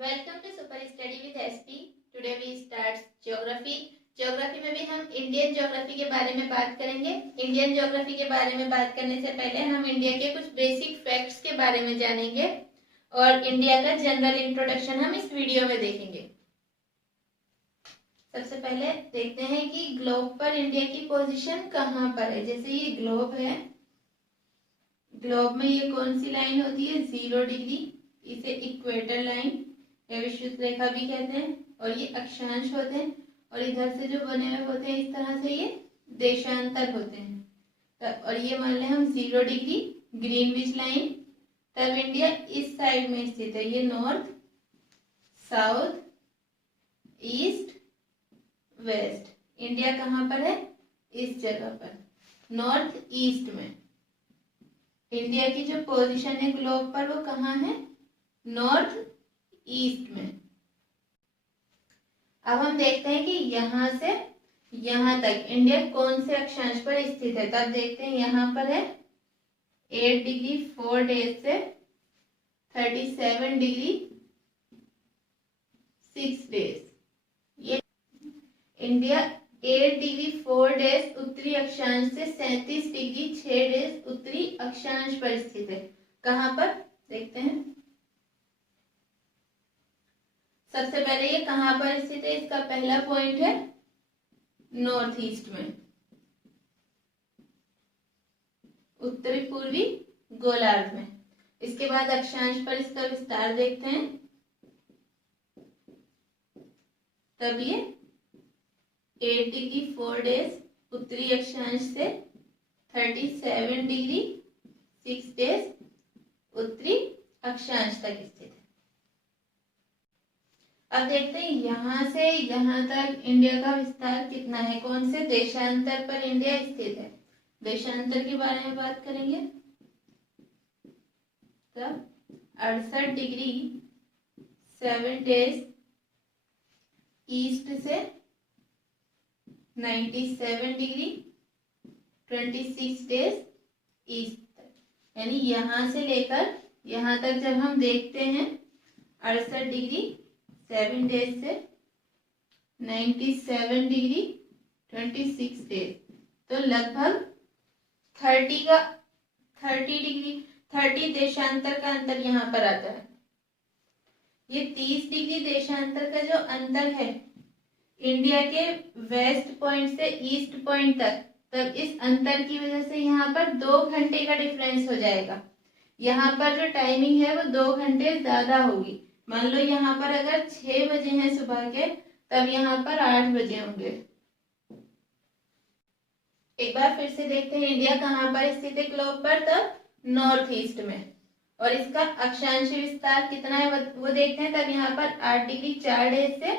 Welcome to super study with SP. Today we start geography. Geography में भी हम Indian geography के बारे में बात करेंगे। इंडियन ज्योग्राफी के बारे में बात करने से पहले हम इंडिया के कुछ बेसिक फैक्ट्स के बारे में जानेंगे और इंडिया का जनरल इंट्रोडक्शन हम इस वीडियो में देखेंगे। सबसे पहले देखते हैं कि ग्लोब पर इंडिया की पोजीशन कहाँ पर है। जैसे ये ग्लोब है, ग्लोब में ये कौन सी लाइन होती है? 0 डिग्री। इसे इक्वेटर लाइन या विषुवत रेखा भी कहते हैं। और ये अक्षांश होते हैं और इधर से जो बने हुए होते हैं इस तरह से ये देशांतर होते हैं। और ये मान लें हम 0 डिग्री ग्रीनविच लाइन। तब इंडिया इस साइड में स्थित है। ये north, south, east, west. India कहाँ पर है? इस जगह पर, नॉर्थ ईस्ट में। इंडिया की जो पोजीशन है ग्लोब पर वो कहाँ है? नॉर्थ ईस्ट में। अब हम देखते हैं कि यहां से यहां तक इंडिया कौन से अक्षांश पर स्थित है। तब देखते हैं यहां पर है 8 डिग्री 4 डेज से 37 डिग्री 6 डेज। ये इंडिया 8 डिग्री 4 डेज उत्तरी अक्षांश से 37 डिग्री 6 डेज उत्तरी अक्षांश पर स्थित है। कहां पर देखते हैं। सबसे पहले ये कहां पर स्थित है? इसका पहला पॉइंट है नॉर्थ ईस्ट में, उत्तरी पूर्वी गोलार्ध में। इसके बाद अक्षांश पर इसका विस्तार देखते हैं। तब ये 8 डिग्री 4 डेज उत्तरी अक्षांश से 37 डिग्री 6 डेज उत्तरी अक्षांश तक स्थित है। अब देखते हैं यहां से यहां तक इंडिया का विस्तार कितना है, कौन से देशांतर पर इंडिया स्थित है। देशांतर के बारे में बात करेंगे। तब 68 डिग्री 7 डेज ईस्ट से 97 डिग्री 26 डेज ईस्ट तक। यानी यहां से लेकर यहां तक जब हम देखते हैं 68 डिग्री 7 डेज से 97 डिग्री 26 डेज, तो लगभग 30 देशांतर का अंतर यहाँ पर आता है। ये 30 डिग्री देशांतर का जो अंतर है इंडिया के वेस्ट पॉइंट से ईस्ट पॉइंट तक, तब इस अंतर की वजह से यहाँ पर 2 घंटे का डिफरेंस हो जाएगा। यहाँ पर जो टाइमिंग है वो 2 घंटे ज्यादा होगी। मान लो यहाँ पर अगर 6 बजे हैं सुबह के, तब यहाँ पर 8 बजे होंगे। एक बार फिर से देखते हैं इंडिया कहाँ पर स्थित है ग्लोब पर। तब नॉर्थ ईस्ट में। और इसका अक्षांशीय विस्तार कितना है वो देखते हैं। तब यहाँ पर 8 डिग्री 4 डेज से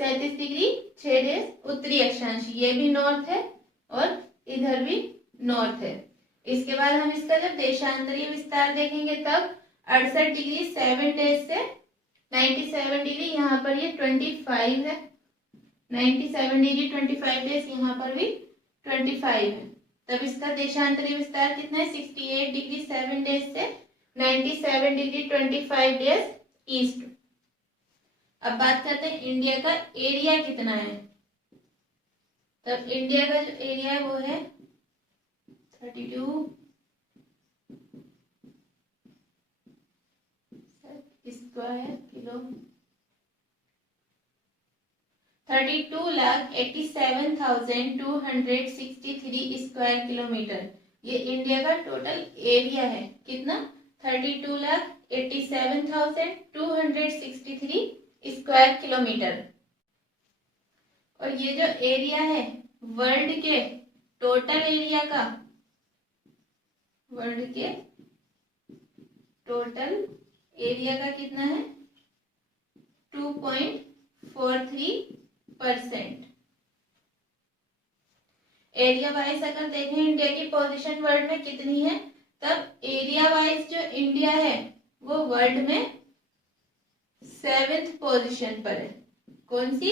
37 डिग्री 6 डेज उत्तरी अक्षांश, ये भी नॉर्थ है और इधर भी नॉर्थ है। इसके बाद हम इसका जब देशांतरीय विस्तार देखेंगे तब 68 डिग्री 7 डेज से 97 डिग्री, यहाँ पर ये 25 है। 97 डिग्री 25 डेज, यहाँ पर भी 25 है। तब इसका देशांतरीय विस्तार कितना है? 68 डिग्री 7 डेज से 97 डिग्री 25 डेज ईस्ट। अब बात करते हैं इंडिया का एरिया कितना है। तब इंडिया का जो एरिया है वो है 32 स्क्वायर किलो 32,87,263 स्क्वायर किलोमीटर। ये इंडिया का टोटल एरिया है। कितना? 32,87,263 स्क्वायर किलोमीटर। और ये जो एरिया है वर्ल्ड के टोटल एरिया का, वर्ल्ड के टोटल एरिया का कितना है? 2.43%। एरिया वाइज अगर देखें इंडिया की पोजीशन वर्ल्ड में कितनी है, तब एरिया वाइज जो इंडिया है वो वर्ल्ड में 7th पोजीशन पर है। कौन सी?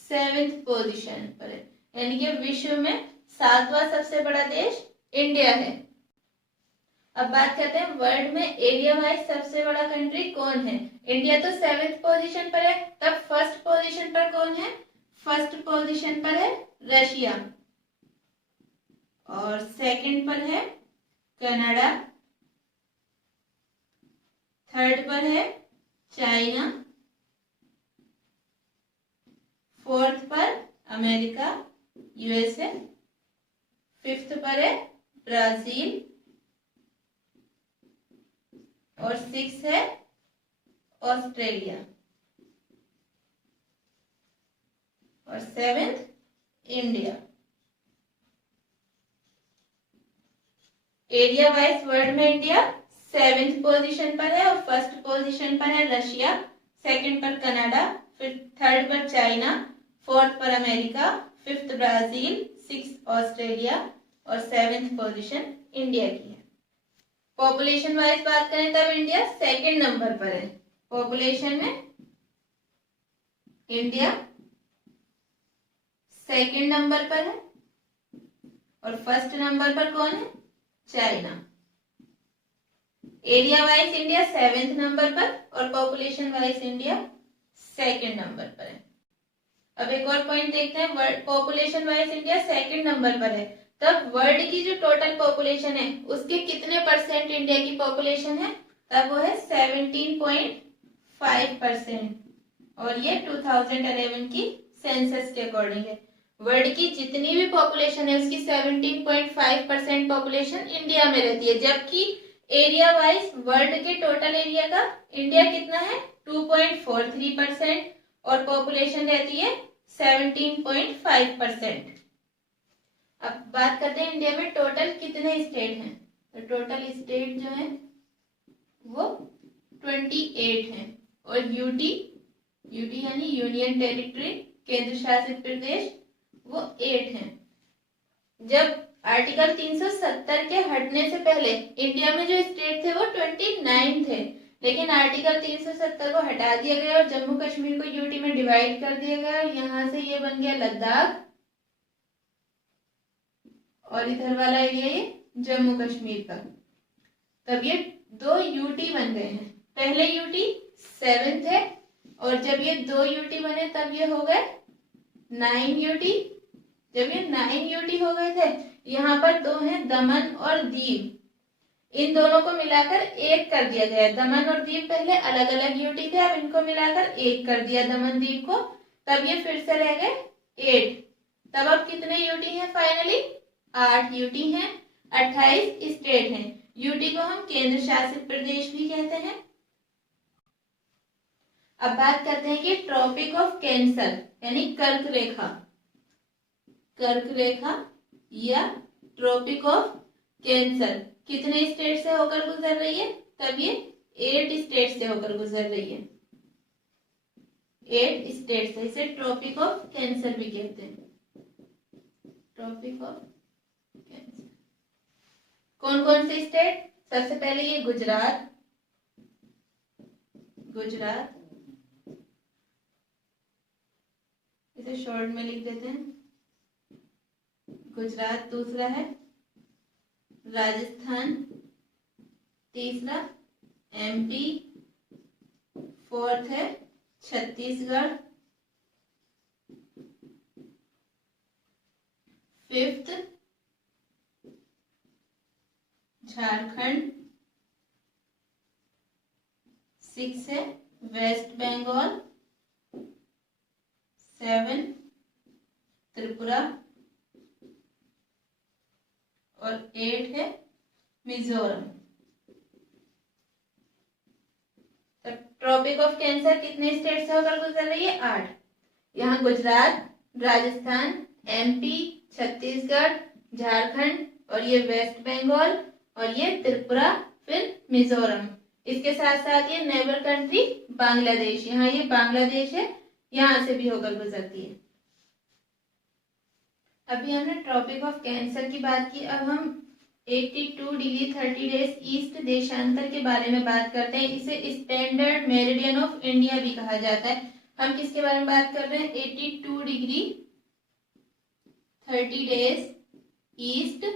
7th पोजीशन पर है। यानी कि विश्व में 7वां सबसे बड़ा देश इंडिया है। अब बात करते हैं वर्ल्ड में एरिया वाइज सबसे बड़ा कंट्री कौन है। इंडिया तो 7th पोजीशन पर है, तब फर्स्ट पोजीशन पर कौन है? फर्स्ट पोजीशन पर है रशिया, और सेकंड पर है कनाडा, थर्ड पर है चाइना, फोर्थ पर अमेरिका यूएसए, फिफ्थ पर है ब्राजील, और सिक्स है ऑस्ट्रेलिया, और seventh India. Area wise world में इंडिया 7th पोजीशन पर है और फर्स्ट पोजीशन पर है रशिया, सेकंड पर कनाडा, फिर थर्ड पर चाइना, फोर्थ पर America, fifth Brazil, six Australia और 7th पोजीशन इंडिया की है। पॉपुलेशन वाइज बात करें तब इंडिया सेकंड नंबर पर है। पॉपुलेशन में इंडिया सेकंड नंबर पर है और फर्स्ट नंबर पर कौन है? China. Area wise India 7th number पर और population wise India second number पर है। अब एक और पॉइंट देखते हैं, population wise India second number पर है, तब वर्ल्ड की जो टोटल पॉपुलेशन है उसके कितने परसेंट इंडिया की पॉपुलेशन है? तब वो है 17.5%, और ये 2011 की सेंसस के अकॉर्डिंग है। वर्ल्ड की जितनी भी पॉपुलेशन है उसकी 17.5% पॉपुलेशन इंडिया में रहती है, जबकि एरिया वाइज वर्ल्ड के टोटल एरिया का इंडिया कितना है? 2.43% और पॉपुलेशन रहती है 17.5%। अब बात करते हैं इंडिया में टोटल कितने स्टेट हैं। तो टोटल स्टेट जो है वो 28 हैं, और यूटी यानी यूनियन टेरिटरी, केंद्र शासित प्रदेश, वो 8 हैं। जब आर्टिकल 370 के हटने से पहले इंडिया में जो स्टेट थे वो 29 थे, लेकिन आर्टिकल 370 को हटा दिया गया और जम्मू कश्मीर को यूटी में डिवाइड कर दिया गया, और यहाँ से ये बन गया लद्दाख, और इधर वाला एरिया ये जम्मू कश्मीर का। तब ये 2 यूटी बन गए हैं। पहले यूटी 7 थे, और जब ये 2 यूटी बने तब ये हो गए 9 यूटी। जब ये 9 यूटी हो गए थे, यहाँ पर 2 हैं दमन और दीव, इन दोनों को मिलाकर एक कर दिया गया। दमन और दीव पहले अलग अलग यूटी थे, अब इनको मिलाकर एक कर दिया दमन दीव को, तब ये फिर से रह गए 8। तब अब कितने यूटी हैं? फाइनली 8 यूटी हैं, 28 स्टेट हैं। यूटी को हम केंद्र शासित प्रदेश भी कहते हैं। अब बात करते हैं कि ट्रॉपिक ऑफ कैंसर यानी कर्क रेखा या ट्रॉपिक ऑफ कैंसर कितने स्टेट से होकर गुजर रही है? तब ये 8 स्टेट से होकर गुजर रही है। 8 स्टेट से, इसे ट्रॉपिक ऑफ कैंसर भी कहते हैं। ट्रॉपिक ऑफ कैंसर कौन कौन से स्टेट? सबसे पहले ये गुजरात, इसे शॉर्ट में लिख देते हैं गुजरात। दूसरा है राजस्थान, तीसरा एमपी, फोर्थ है छत्तीसगढ़, फिफ्थ झारखंड, सिक्स है वेस्ट बंगाल, 7 त्रिपुरा, और 8 है मिजोरम। ट्रॉपिक ऑफ कैंसर कितने स्टेट से होकर गुजर रही है? 8। यहाँ गुजरात, राजस्थान, एमपी, छत्तीसगढ़, झारखंड, और ये वेस्ट बंगाल, और ये त्रिपुरा, फिर मिजोरम। इसके साथ साथ ये नेबर कंट्री बांग्लादेश, यहाँ ये बांग्लादेश है, यहाँ से भी होकर गुजरती है। अभी हमने ट्रॉपिक ऑफ कैंसर की बात की, अब हम 82 डिग्री 30 डेज ईस्ट देशांतर के बारे में बात करते हैं। इसे स्टैंडर्ड मेरिडियन ऑफ इंडिया भी कहा जाता है। हम किसके बारे में बात कर रहे हैं? 82 डिग्री 30 डेज ईस्ट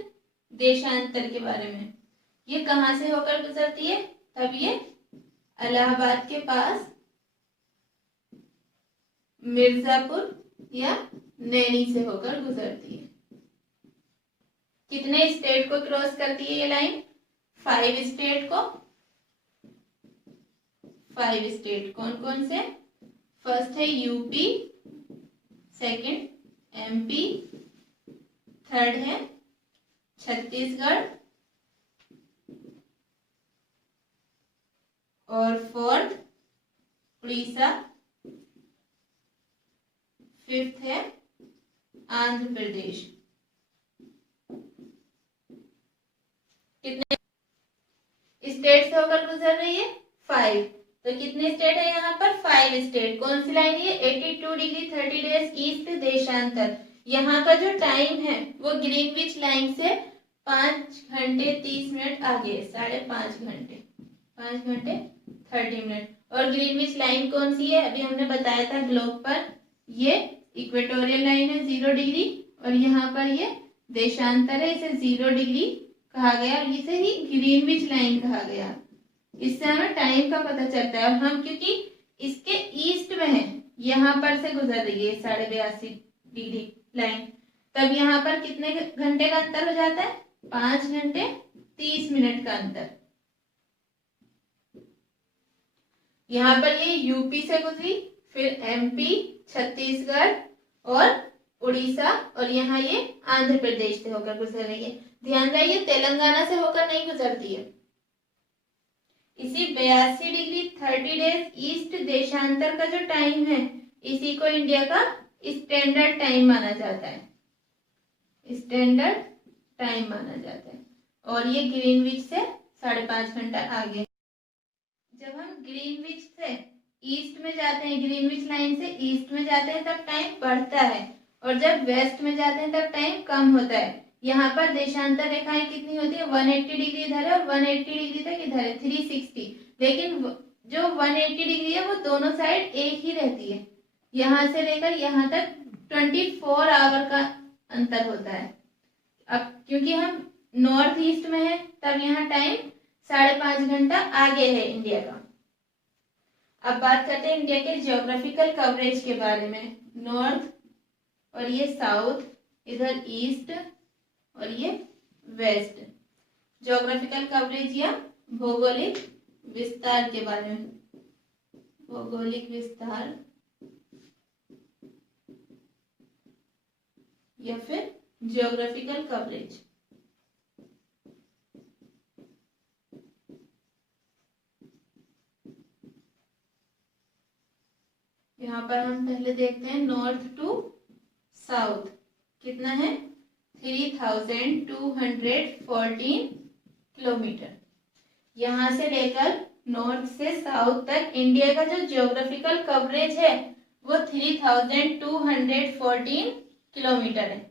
देशांतर के बारे में। ये कहाँ से होकर गुजरती है? तब ये इलाहाबाद के पास मिर्जापुर या नैनी से होकर गुजरती है। कितने स्टेट को क्रॉस करती है ये लाइन? 5 स्टेट को। 5 स्टेट कौन कौन से? फर्स्ट है यूपी, सेकंड एमपी, थर्ड है छत्तीसगढ़ और फोर्थ उड़ीसा, फिफ्थ है आंध्र प्रदेश। कितने स्टेट से होकर गुजर रही है? 5। तो कितने स्टेट है यहाँ पर? 5 स्टेट। कौन सी लाइन है? 82 डिग्री 30 डेज ईस्ट देशांतर। यहाँ का जो टाइम है वो ग्रीनविच लाइन से 5 घंटे 30 मिनट आगे है, 5.5 घंटे, 5 घंटे 30 मिनट। और ग्रीनविच लाइन कौन सी है? अभी हमने बताया था ग्लोब पर ये इक्वेटोरियल लाइन है 0 डिग्री, और यहाँ पर ये देशांतर है, इसे 0 डिग्री कहा गया और इसे ही ग्रीनविच लाइन कहा गया। इससे हमें टाइम का पता चलता है। और हम क्योंकि इसके ईस्ट में है, यहाँ पर से गुजर रही है 82.5 डिग्री लाइन, तब यहाँ पर कितने घंटे का अंतर हो जाता है? 5 घंटे 30 मिनट का अंतर। यहाँ पर ये यूपी से गुजरी, फिर एमपी, छत्तीसगढ़ और उड़ीसा, और यहाँ ये आंध्र प्रदेश से होकर गुजर रही है। ध्यान रहे ये तेलंगाना से होकर नहीं गुजरती है। इसी 82 डिग्री 30 डेज ईस्ट देशांतर का जो टाइम है, इसी को इंडिया का स्टैंडर्ड टाइम माना जाता है, स्टैंडर्ड टाइम माना जाता है। और ये ग्रीनविच से 5.5 घंटा आगे। जब हम ग्रीनविच से ईस्ट में जाते हैं, ग्रीनविच लाइन से ईस्ट में जाते हैं, तब टाइम बढ़ता है, और जब वेस्ट में जाते हैं तब टाइम कम होता है। यहाँ पर देशांतर रेखाएं कितनी होती है? 180 डिग्री इधर है और 180 डिग्री तक इधर है, 360। लेकिन जो 180 डिग्री है वो दोनों साइड एक ही रहती है। यहाँ से लेकर यहाँ तक 24 आवर का अंतर होता है। अब क्योंकि हम नॉर्थ ईस्ट में है, तब यहाँ टाइम 5.5 घंटा आगे है इंडिया का। अब बात करते हैं इंडिया के जियोग्राफिकल कवरेज के बारे में। नॉर्थ और ये साउथ, इधर ईस्ट और ये वेस्ट। ज्योग्राफिकल कवरेज या भौगोलिक विस्तार के बारे में। भौगोलिक विस्तार या फिर ज्योग्राफिकल कवरेज। यहाँ पर हम पहले देखते हैं नॉर्थ टू साउथ कितना है? 3214 किलोमीटर। यहाँ से लेकर नॉर्थ से साउथ तक इंडिया का जो जियोग्राफिकल कवरेज है वो 3214 किलोमीटर है।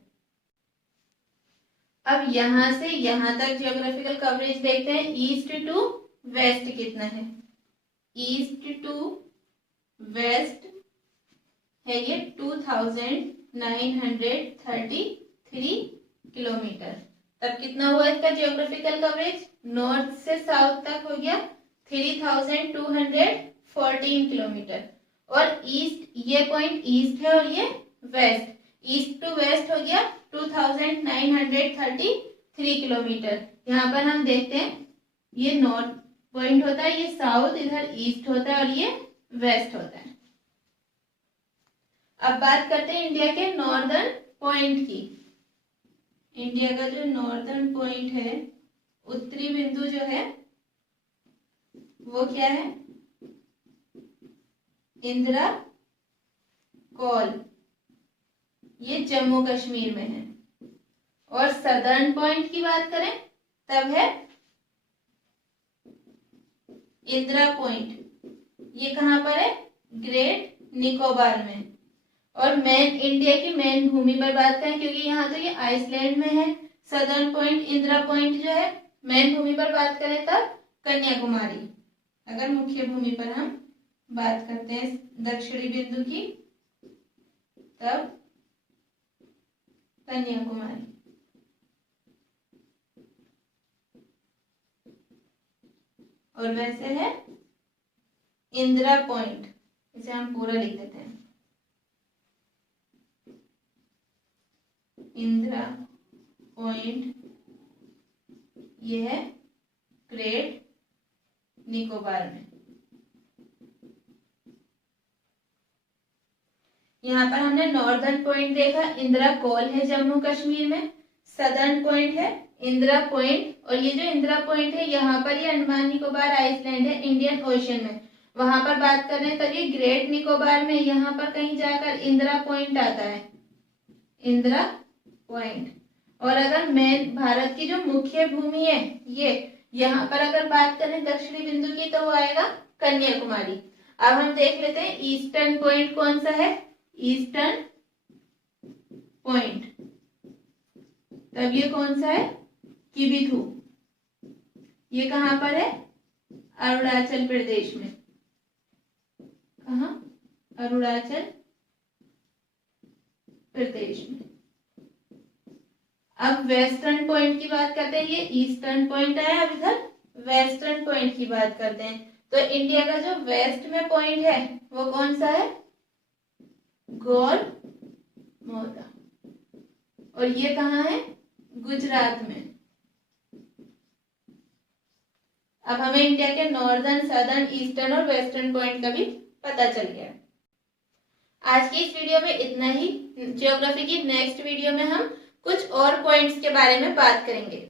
अब यहाँ से यहाँ तक जियोग्राफिकल कवरेज देखते हैं। ईस्ट टू वेस्ट कितना है? ईस्ट टू वेस्ट है ये 2933 किलोमीटर। तब कितना हुआ इसका जियोग्राफिकल कवरेज? नॉर्थ से साउथ तक हो गया 3214 किलोमीटर। और ईस्ट, ये पॉइंट ईस्ट है और ये वेस्ट, ईस्ट टू वेस्ट हो गया 2933 किलोमीटर। यहाँ पर हम देखते हैं ये नॉर्थ पॉइंट होता है, ये साउथ, इधर ईस्ट होता है और ये वेस्ट होता है। अब बात करते हैं इंडिया के नॉर्दर्न पॉइंट की। इंडिया का जो नॉर्दर्न पॉइंट है, उत्तरी बिंदु जो है वो क्या है? इंदिरा कॉल, ये जम्मू कश्मीर में है। और सदर्न पॉइंट की बात करें तब है इंदिरा पॉइंट, ये कहां पर है? ग्रेट निकोबार में। और मेन इंडिया की मेन भूमि पर बात करें, क्योंकि यहाँ तो ये आइसलैंड में है, सदर्न पॉइंट इंदिरा पॉइंट जो है, मेन भूमि पर बात करें तब कन्याकुमारी। अगर मुख्य भूमि पर हम बात करते हैं दक्षिणी बिंदु की, तब कन्याकुमारी। और वैसे है इंदिरा पॉइंट, इसे हम पूरा लिख देते हैं, इंदिरा पॉइंट, ये है ग्रेट निकोबार में। यहाँ पर हमने नॉर्दर्न पॉइंट देखा, इंदिरा कॉल है जम्मू कश्मीर में, सदर्न पॉइंट है इंदिरा पॉइंट, और ये जो इंदिरा पॉइंट है यहाँ पर ये अंडमान निकोबार आइसलैंड है इंडियन ओशन में, वहां पर बात कर रहे हैं, तब ये ग्रेट निकोबार में यहाँ पर कहीं जाकर इंदिरा पॉइंट आता है, इंदिरा पॉइंट। और अगर मेन भारत की जो मुख्य भूमि है ये, यहाँ पर अगर बात करें दक्षिणी बिंदु की तो वो आएगा कन्याकुमारी। अब हम देख लेते हैं ईस्टर्न पॉइंट कौन सा है, ईस्टर्न पॉइंट, तब ये कौन सा है, किबिथु, ये कहां पर है, अरुणाचल प्रदेश में, कहा, अरुणाचल प्रदेश में। अब वेस्टर्न पॉइंट की बात करते हैं, ये ईस्टर्न पॉइंट आया, अब इधर वेस्टर्न पॉइंट की बात करते हैं, तो इंडिया का जो वेस्ट में पॉइंट है वो कौन सा है, गोलमोदा, और ये कहाँ है, गुजरात में। अब हमें इंडिया के नॉर्दर्न, सदर्न, ईस्टर्न और वेस्टर्न पॉइंट का भी पता चल गया। आज की इस वीडियो में इतना ही। ज्योग्राफी की नेक्स्ट वीडियो में हम कुछ और पॉइंट्स के बारे में बात करेंगे।